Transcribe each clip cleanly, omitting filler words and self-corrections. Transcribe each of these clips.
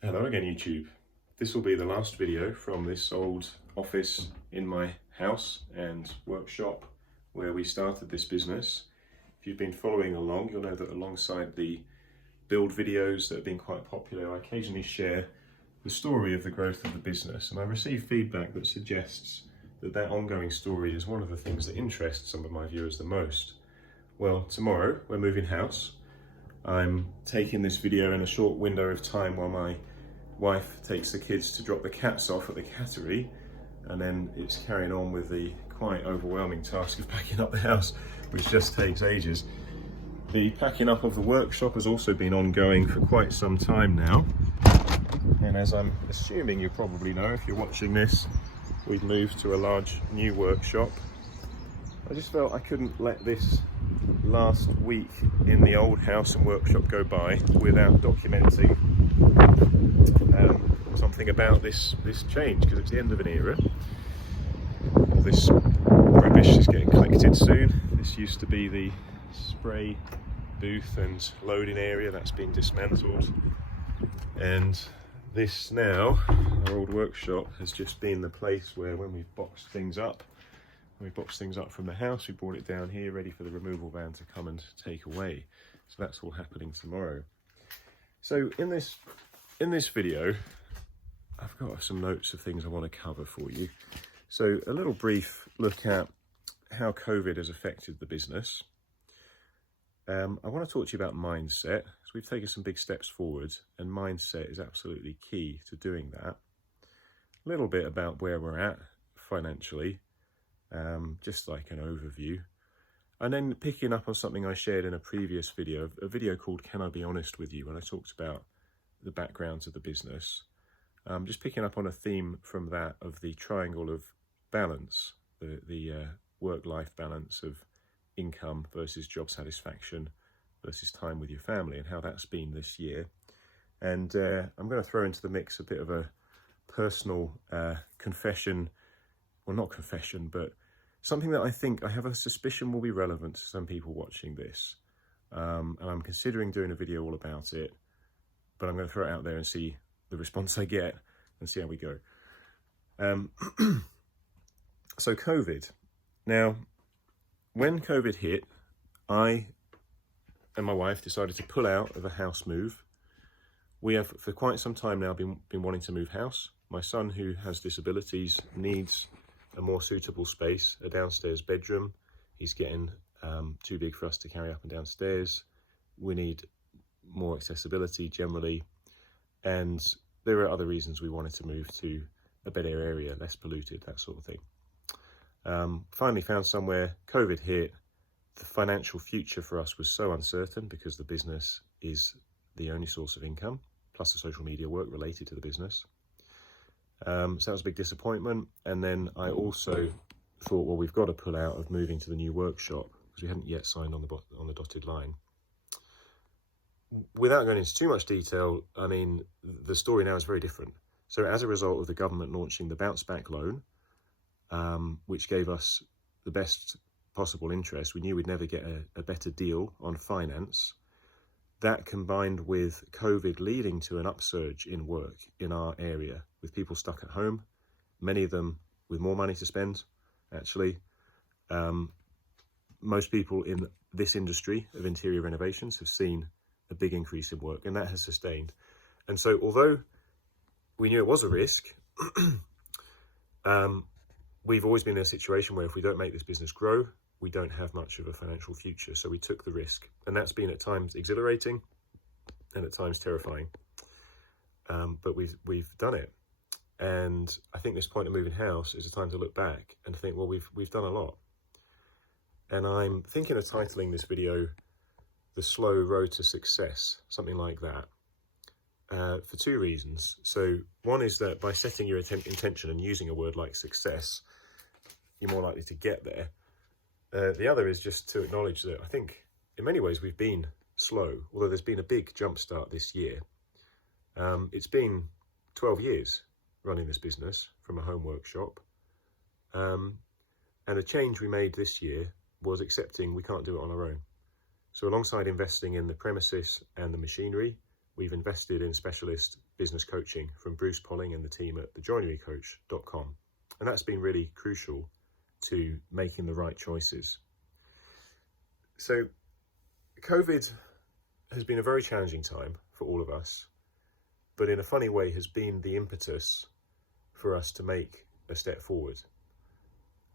Hello again, YouTube. This will be the last video from this old office in my house and workshop where we started this business. If you've been following along, you'll know that alongside the build videos that have been quite popular, I occasionally share the story of the growth of the business, and I receive feedback that suggests that ongoing story is one of the things that interests some of my viewers the most. Well, tomorrow we're moving house. I'm taking this video in a short window of time while my wife takes the kids to drop the cats off at the cattery, and then it's carrying on with the quite overwhelming task of packing up the house, which just takes ages. The packing up of the workshop has also been ongoing for quite some time now, and as I'm assuming you probably know if you're watching this, we've moved to a large new workshop. I just felt I couldn't let this last week in the old house and workshop go by without documenting something about this change, because it's the end of an era. All this rubbish is getting collected soon. This used to be the spray booth and loading area that's been dismantled, and this now, our old workshop, has just been the place where when we've boxed things up from the house, we brought it down here ready for the removal van to come and take away. So that's all happening tomorrow. So in this video, I've got some notes of things I want to cover for you. So a little brief look at how COVID has affected the business. I want to talk to you about mindset, because we've taken some big steps forward, and mindset is absolutely key to doing that. A little bit about where we're at financially, just like an overview, and then picking up on something I shared in a previous video, a video called Can I Be Honest With You, when I talked about the backgrounds of the business. Just picking up on a theme from that of the triangle of balance, the work-life balance of income versus job satisfaction versus time with your family, and how that's been this year. And I'm going to throw into the mix a bit of a personal confession, well, not confession, but something that I think I have a suspicion will be relevant to some people watching this. And I'm considering doing a video all about it, but I'm going to throw it out there and see the response I get and see how we go. So COVID. Now, when COVID hit, I and my wife decided to pull out of a house move. We have for quite some time now been wanting to move house. My son, who has disabilities, needs a more suitable space, a downstairs bedroom. He's getting too big for us to carry up and downstairs. We need more accessibility generally, and there are other reasons we wanted to move to a better area, less polluted, that sort of thing. Finally found somewhere. COVID hit. The financial future for us was so uncertain because the business is the only source of income, plus the social media work related to the business. So that was a big disappointment. And then I also thought, well, we've got to pull out of moving to the new workshop because we hadn't yet signed on the dotted line. Without going into too much detail, I mean, the story now is very different. So as a result of the government launching the bounce back loan, which gave us the best possible interest, we knew we'd never get a better deal on finance. That combined with COVID leading to an upsurge in work in our area, with people stuck at home, many of them with more money to spend, actually. Most people in this industry of interior renovations have seen a big increase in work, and that has sustained. And so although we knew it was a risk, we've always been in a situation where if we don't make this business grow, we don't have much of a financial future. So we took the risk, and that's been at times exhilarating and at times terrifying. But we've done it. And I think this point of moving house is a time to look back and think, well, we've done a lot. And I'm thinking of titling this video The Slow Road to Success, something like that, for two reasons. So one is that by setting your intention and using a word like success, you're more likely to get there. The other is just to acknowledge that I think in many ways we've been slow, although there's been a big jump start this year. It's been 12 years running this business from a home workshop. And the change we made this year was accepting we can't do it on our own. So alongside investing in the premises and the machinery, we've invested in specialist business coaching from Bruce Polling and the team at thejoinerycoach.com. And that's been really crucial to making the right choices. So COVID has been a very challenging time for all of us, but in a funny way has been the impetus for us to make a step forward.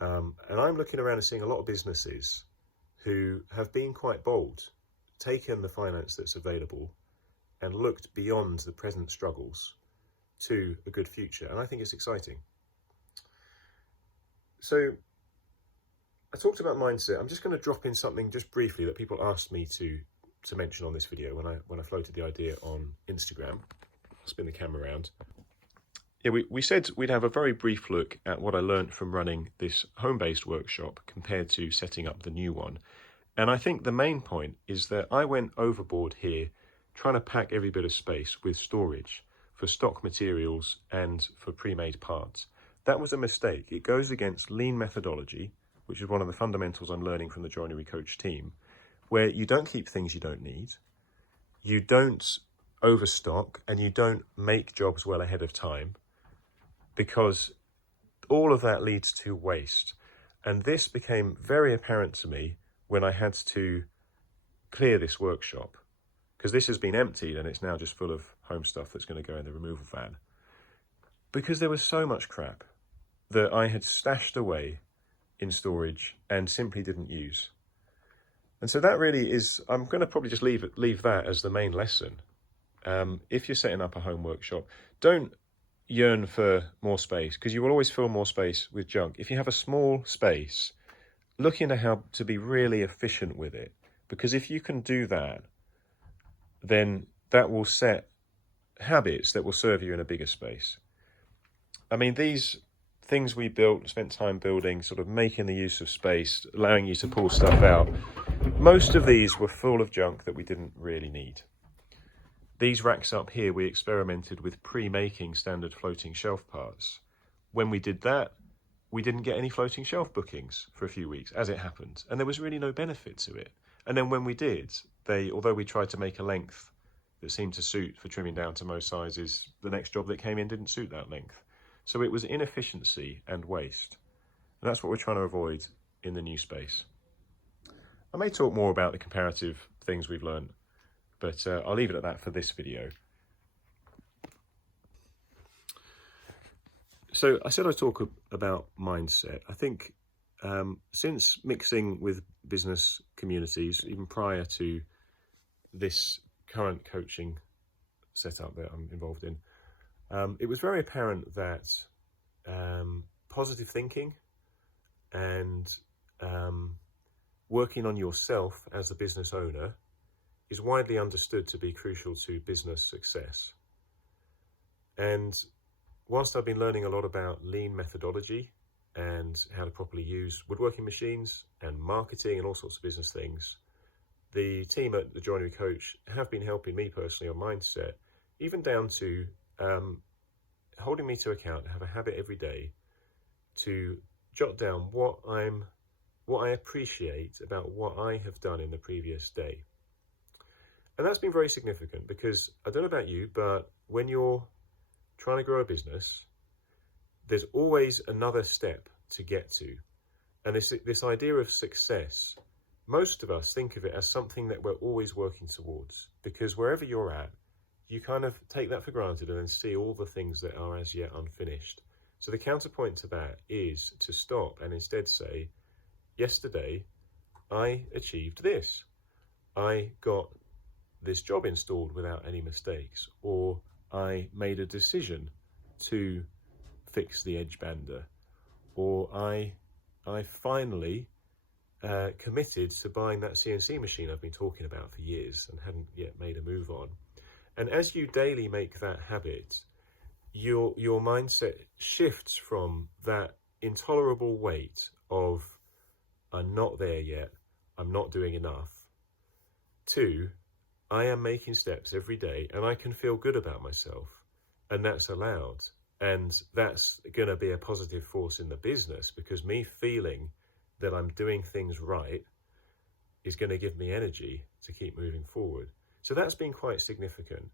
And I'm looking around and seeing a lot of businesses who have been quite bold, taken the finance that's available and looked beyond the present struggles to a good future. And I think it's exciting. So I talked about mindset. I'm just going to drop in something just briefly that people asked me to mention on this video when I floated the idea on Instagram. I'll spin the camera around. Yeah, we said we'd have a very brief look at what I learned from running this home-based workshop compared to setting up the new one. And I think the main point is that I went overboard here trying to pack every bit of space with storage for stock materials and for pre-made parts. That was a mistake. It goes against lean methodology, which is one of the fundamentals I'm learning from the Joinery Coach team, where you don't keep things you don't need, you don't overstock, and you don't make jobs well ahead of time, because all of that leads to waste. And this became very apparent to me when I had to clear this workshop, because this has been emptied and it's now just full of home stuff that's going to go in the removal van, because there was so much crap that I had stashed away in storage and simply didn't use. And so that really is, I'm going to probably just leave that as the main lesson. If you're setting up a home workshop, don't yearn for more space, because you will always fill more space with junk. If you have a small space, look into how to be really efficient with it, because if you can do that, then that will set habits that will serve you in a bigger space. I mean, these things we built, spent time building, sort of making the use of space, allowing you to pull stuff out, most of these were full of junk that we didn't really need. These racks up here, we experimented with pre-making standard floating shelf parts. When we did that, we didn't get any floating shelf bookings for a few weeks, as it happened, and there was really no benefit to it. And then when we did, although we tried to make a length that seemed to suit for trimming down to most sizes, the next job that came in didn't suit that length. So it was inefficiency and waste. And that's what we're trying to avoid in the new space. I may talk more about the comparative things we've learned, but I'll leave it at that for this video. So I said I'd talk about mindset. I think since mixing with business communities, even prior to this current coaching setup that I'm involved in, it was very apparent that positive thinking and working on yourself as a business owner is widely understood to be crucial to business success. And whilst I've been learning a lot about lean methodology and how to properly use woodworking machines and marketing and all sorts of business things, the team at the Joinery Coach have been helping me personally on mindset, even down to holding me to account, have a habit every day to jot down what I appreciate about what I have done in the previous day. And that's been very significant, because I don't know about you, but when you're trying to grow a business, there's always another step to get to. And this idea of success, most of us think of it as something that we're always working towards, because wherever you're at, you kind of take that for granted and then see all the things that are as yet unfinished. So the counterpoint to that is to stop and instead say, yesterday I achieved this. I got this job installed without any mistakes, or I made a decision to fix the edge bander, or I finally committed to buying that CNC machine I've been talking about for years and hadn't yet made a move on. And as you daily make that habit, your mindset shifts from that intolerable weight of I'm not there yet, I'm not doing enough, to I am making steps every day and I can feel good about myself, and that's allowed. And that's going to be a positive force in the business, because me feeling that I'm doing things right is going to give me energy to keep moving forward. So that's been quite significant.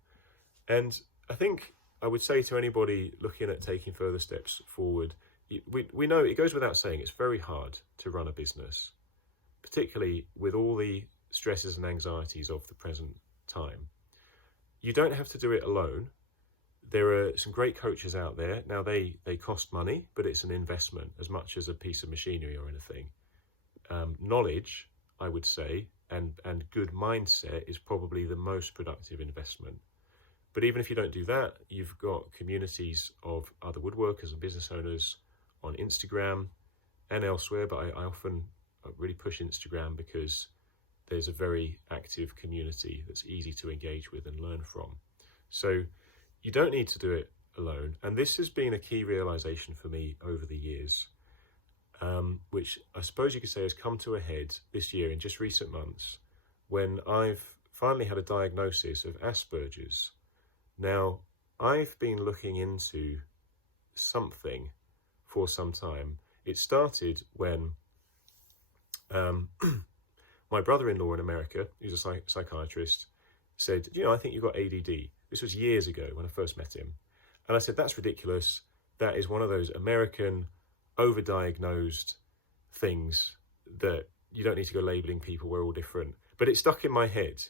And I think I would say to anybody looking at taking further steps forward, we know it goes without saying it's very hard to run a business, particularly with all the stresses and anxieties of the present time. You don't have to do it alone. There are some great coaches out there. Now they cost money, but it's an investment as much as a piece of machinery or anything. Knowledge, I would say, and good mindset is probably the most productive investment. But even if you don't do that, you've got communities of other woodworkers and business owners on Instagram and elsewhere, but I often really push Instagram because there's a very active community that's easy to engage with and learn from. So you don't need to do it alone. And this has been a key realization for me over the years, which I suppose you could say has come to a head this year in just recent months when I've finally had a diagnosis of Asperger's. Now, I've been looking into something for some time. It started when my brother-in-law in America, who's a psychiatrist, said, I think you've got ADD. This was years ago when I first met him. And I said, that's ridiculous. That is one of those American overdiagnosed things that you don't need to go labeling people, we're all different. But it stuck in my head.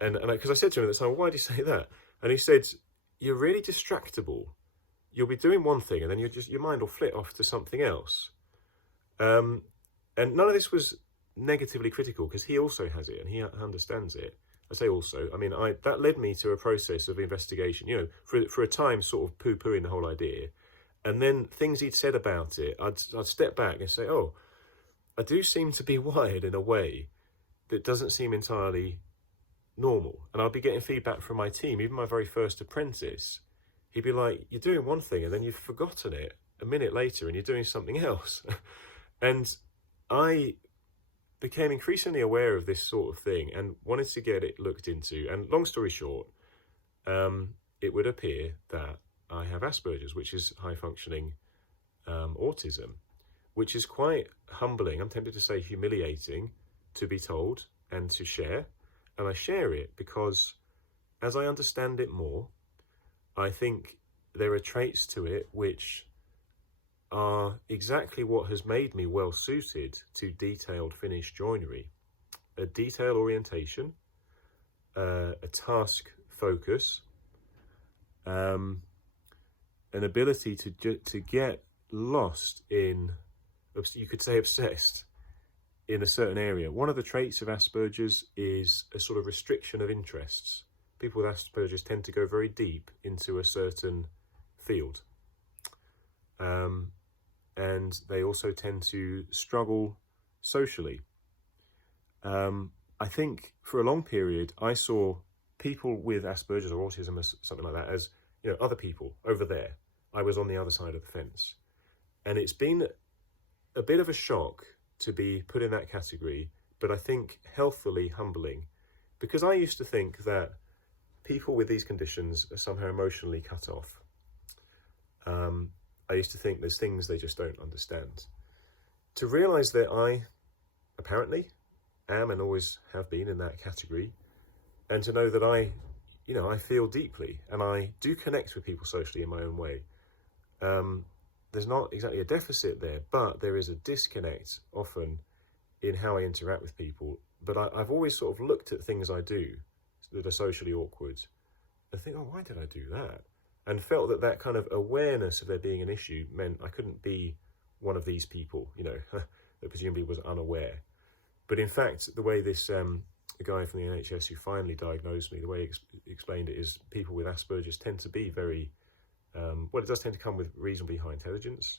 And because I said to him at the time, why did you say that? And he said, you're really distractible. You'll be doing one thing and then your mind will flit off to something else. And none of this was negatively critical because he also has it and he understands it. I say also, that led me to a process of investigation, for a time sort of poo-pooing the whole idea. And then things he'd said about it, I'd step back and say, oh, I do seem to be wired in a way that doesn't seem entirely normal. And I'll be getting feedback from my team, even my very first apprentice. He'd be like, you're doing one thing and then you've forgotten it a minute later and you're doing something else. And I became increasingly aware of this sort of thing and wanted to get it looked into. And long story short, it would appear that I have Asperger's, which is high-functioning autism, which is quite humbling. I'm tempted to say humiliating to be told and to share. And I share it because as I understand it more, I think there are traits to it which are exactly what has made me well suited to detailed finished joinery. A detail orientation, a task focus, an ability to get lost in, you could say obsessed, in a certain area. One of the traits of Asperger's is a sort of restriction of interests. People with Asperger's tend to go very deep into a certain field. And they also tend to struggle socially. I think for a long period, I saw people with Asperger's or autism or something like that as, other people over there. I was on the other side of the fence. And it's been a bit of a shock to be put in that category, but I think healthily humbling, because I used to think that people with these conditions are somehow emotionally cut off. I used to think there's things they just don't understand. To realise that I apparently am and always have been in that category, and to know that I feel deeply and I do connect with people socially in my own way. There's not exactly a deficit there, but there is a disconnect often in how I interact with people. But I've always sort of looked at things I do that are socially awkward and think, oh, why did I do that? And felt that kind of awareness of there being an issue meant I couldn't be one of these people, that presumably was unaware. But in fact, the way this the guy from the NHS who finally diagnosed me, the way he explained it is people with Asperger's tend to be very, it does tend to come with reasonably high intelligence,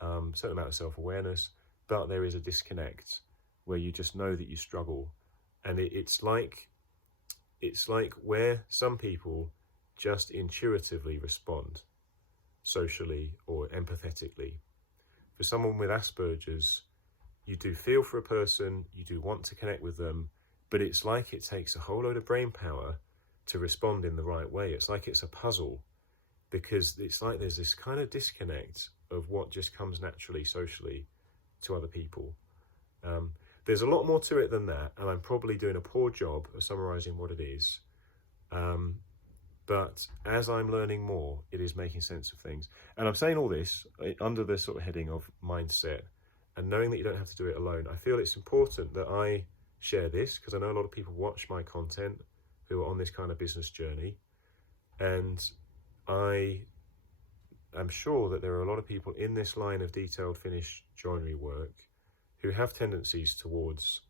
a certain amount of self-awareness, but there is a disconnect where you just know that you struggle. And it's like where some people just intuitively respond socially or empathetically. For someone with Asperger's, you do feel for a person, you do want to connect with them, but it's like it takes a whole load of brain power to respond in the right way. It's like it's a puzzle, because it's like there's this kind of disconnect of what just comes naturally socially to other people. There's a lot more to it than that, and I'm probably doing a poor job of summarising what it is. But as I'm learning more, it is making sense of things. And I'm saying all this under the sort of heading of mindset and knowing that you don't have to do it alone. I feel it's important that I share this because I know a lot of people watch my content who are on this kind of business journey. And I am sure that there are a lot of people in this line of detailed finished joinery work who have tendencies towards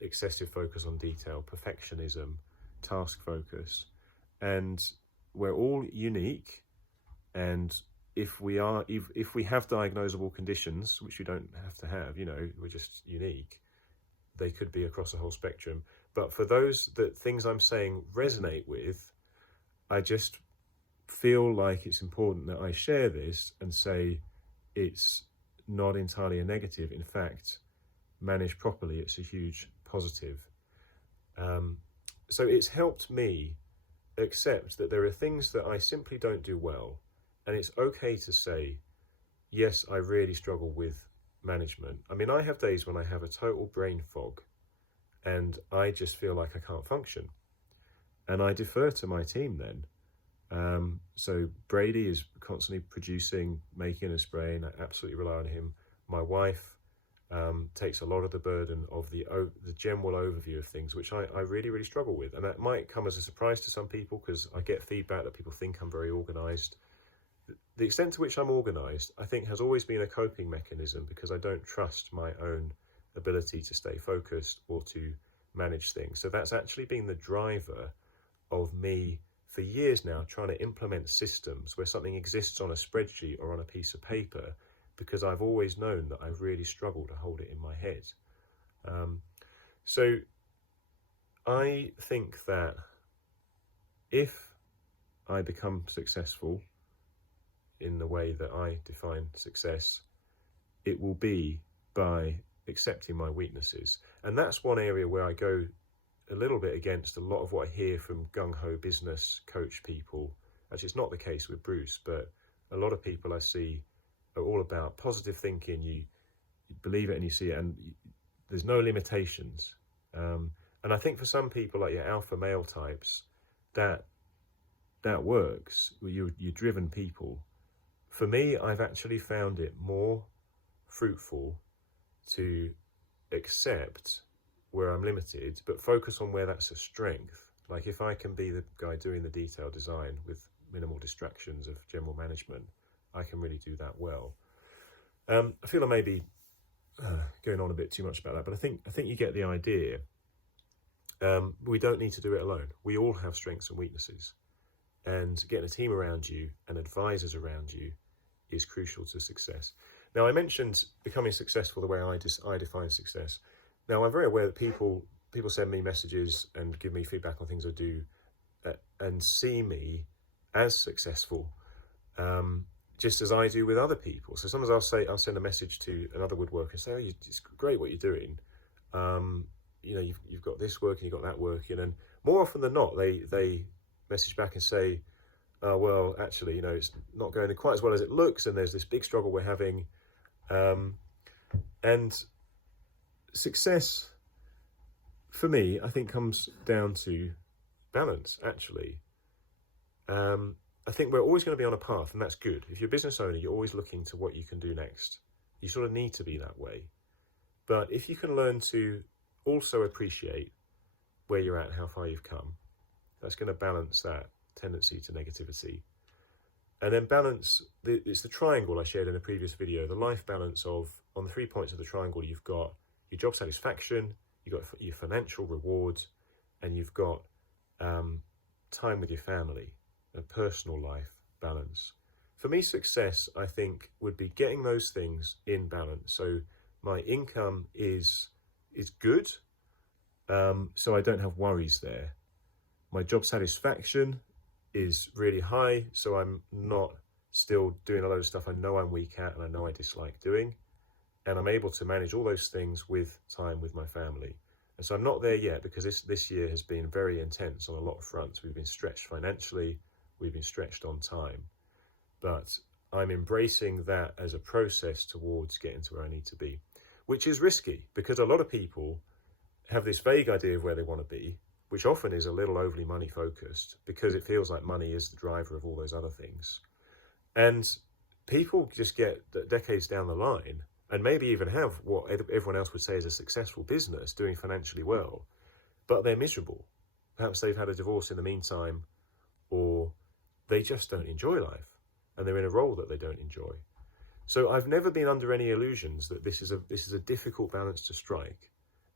excessive focus on detail, perfectionism, task focus. And we're all unique, and if we have diagnosable conditions, which we don't have to have, you know, we're just unique, they could be across the whole spectrum. But for those that things I'm saying resonate with, I just feel like it's important that I share this and say it's not entirely a negative. In fact, managed properly, it's a huge positive. So it's helped me accept that there are things that I simply don't do well, and it's okay to say, yes, I really struggle with management. I mean, I have days when I have a total brain fog and I just feel like I can't function, and I defer to my team then. So Brady is constantly producing, making a spray, and I absolutely rely on him. My wife takes a lot of the burden of the general overview of things, which I really, really struggle with. And that might come as a surprise to some people because I get feedback that people think I'm very organised. The extent to which I'm organised, I think, has always been a coping mechanism because I don't trust my own ability to stay focused or to manage things. So that's actually been the driver of me for years now trying to implement systems where something exists on a spreadsheet or on a piece of paper, because I've always known that I've really struggled to hold it in my head. So I think that if I become successful in the way that I define success, it will be by accepting my weaknesses. And that's one area where I go a little bit against a lot of what I hear from gung-ho business coach people. Actually, it's not the case with Bruce, but a lot of people I see are all about positive thinking. You believe it and you see it, and there's no limitations. And I think for some people, like your alpha male types, that works. You're driven people. For me, I've actually found it more fruitful to accept where I'm limited, but focus on where that's a strength. Like if I can be the guy doing the detailed design with minimal distractions of general management, I can really do that well. I feel I may be going on a bit too much about that, but I think you get the idea. We don't need to do it alone. We all have strengths and weaknesses, and getting a team around you and advisors around you is crucial to success. Now, I mentioned becoming successful the way I define success. Now, I'm very aware that people send me messages and give me feedback on things I do and see me as successful, just as I do with other people. So sometimes I'll send a message to another woodworker and say, oh, it's great what you're doing. You know, you've got this working, you've got that working. And more often than not, they message back and say, oh, well, actually, you know, it's not going quite as well as it looks, and there's this big struggle we're having. And success, for me, I think comes down to balance, actually. I think we're always going to be on a path, and that's good. If you're a business owner, you're always looking to what you can do next. You sort of need to be that way. But if you can learn to also appreciate where you're at and how far you've come, that's going to balance that tendency to negativity. And then balance, it's the triangle I shared in a previous video, the life balance of, on the 3 points of the triangle, you've got your job satisfaction, you've got your financial rewards, and you've got time with your family, a personal life balance. For me, success, I think, would be getting those things in balance. So my income is good, so I don't have worries there. My job satisfaction is really high, so I'm not still doing a load of stuff I know I'm weak at and I know I dislike doing. And I'm able to manage all those things with time with my family. And so I'm not there yet because this year has been very intense on a lot of fronts. We've been stretched financially, we've been stretched on time. But I'm embracing that as a process towards getting to where I need to be, which is risky because a lot of people have this vague idea of where they want to be, which often is a little overly money focused because it feels like money is the driver of all those other things. And people just get decades down the line and maybe even have what everyone else would say is a successful business, doing financially well, but they're miserable. Perhaps they've had a divorce in the meantime, or they just don't enjoy life and they're in a role that they don't enjoy. So I've never been under any illusions that this is a difficult balance to strike.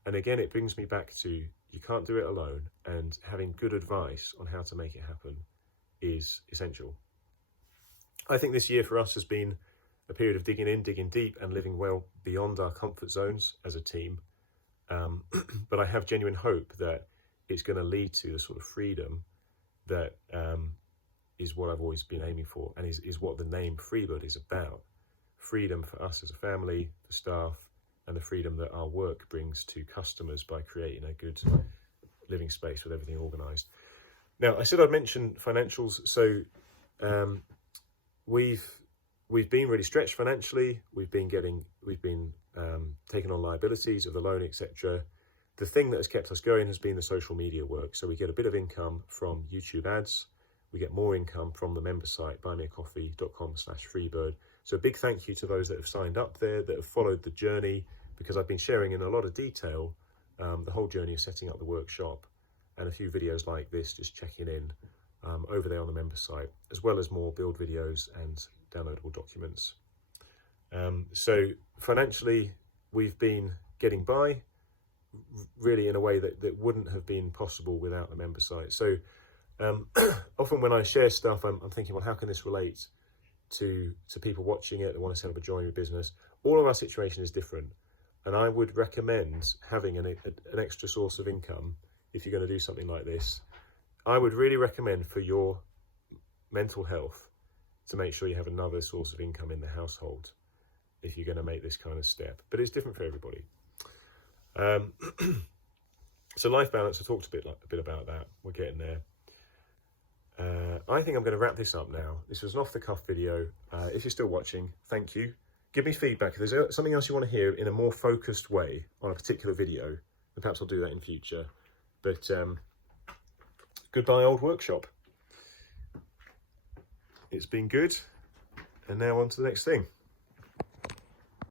And again, it brings me back to, you can't do it alone, and having good advice on how to make it happen is essential. I think this year for us has been a period of digging in, digging deep, and living well beyond our comfort zones as a team. But I have genuine hope that it's going to lead to the sort of freedom that is what I've always been aiming for, and is what the name Freebird is about. Freedom for us as a family, for staff, and the freedom that our work brings to customers by creating a good living space with everything organised. Now, I said I'd mention financials. So we've been really stretched financially. We've been taking on liabilities of the loan, etc. The thing that has kept us going has been the social media work. So we get a bit of income from YouTube ads. We get more income from the member site, buymeacoffee.com/freebird. So a big thank you to those that have signed up there, that have followed the journey, because I've been sharing in a lot of detail the whole journey of setting up the workshop, and a few videos like this, just checking in over there on the member site, as well as more build videos and downloadable documents. So financially, we've been getting by really in a way that wouldn't have been possible without the member site. So often when I share stuff, I'm thinking, well, how can this relate to people watching it that want to set up a joinery business? All of our situation is different, and I would recommend having an extra source of income if you're going to do something like this. I would really recommend for your mental health to make sure you have another source of income in the household if you're going to make this kind of step, but it's different for everybody. So life balance, I talked a bit about that. We're getting there. I think I'm going to wrap this up now. This was an off-the-cuff video. If you're still watching, thank you. Give me feedback. If there's something else you want to hear in a more focused way on a particular video, then perhaps I'll do that in future. But goodbye, old workshop. It's been good, and now on to the next thing.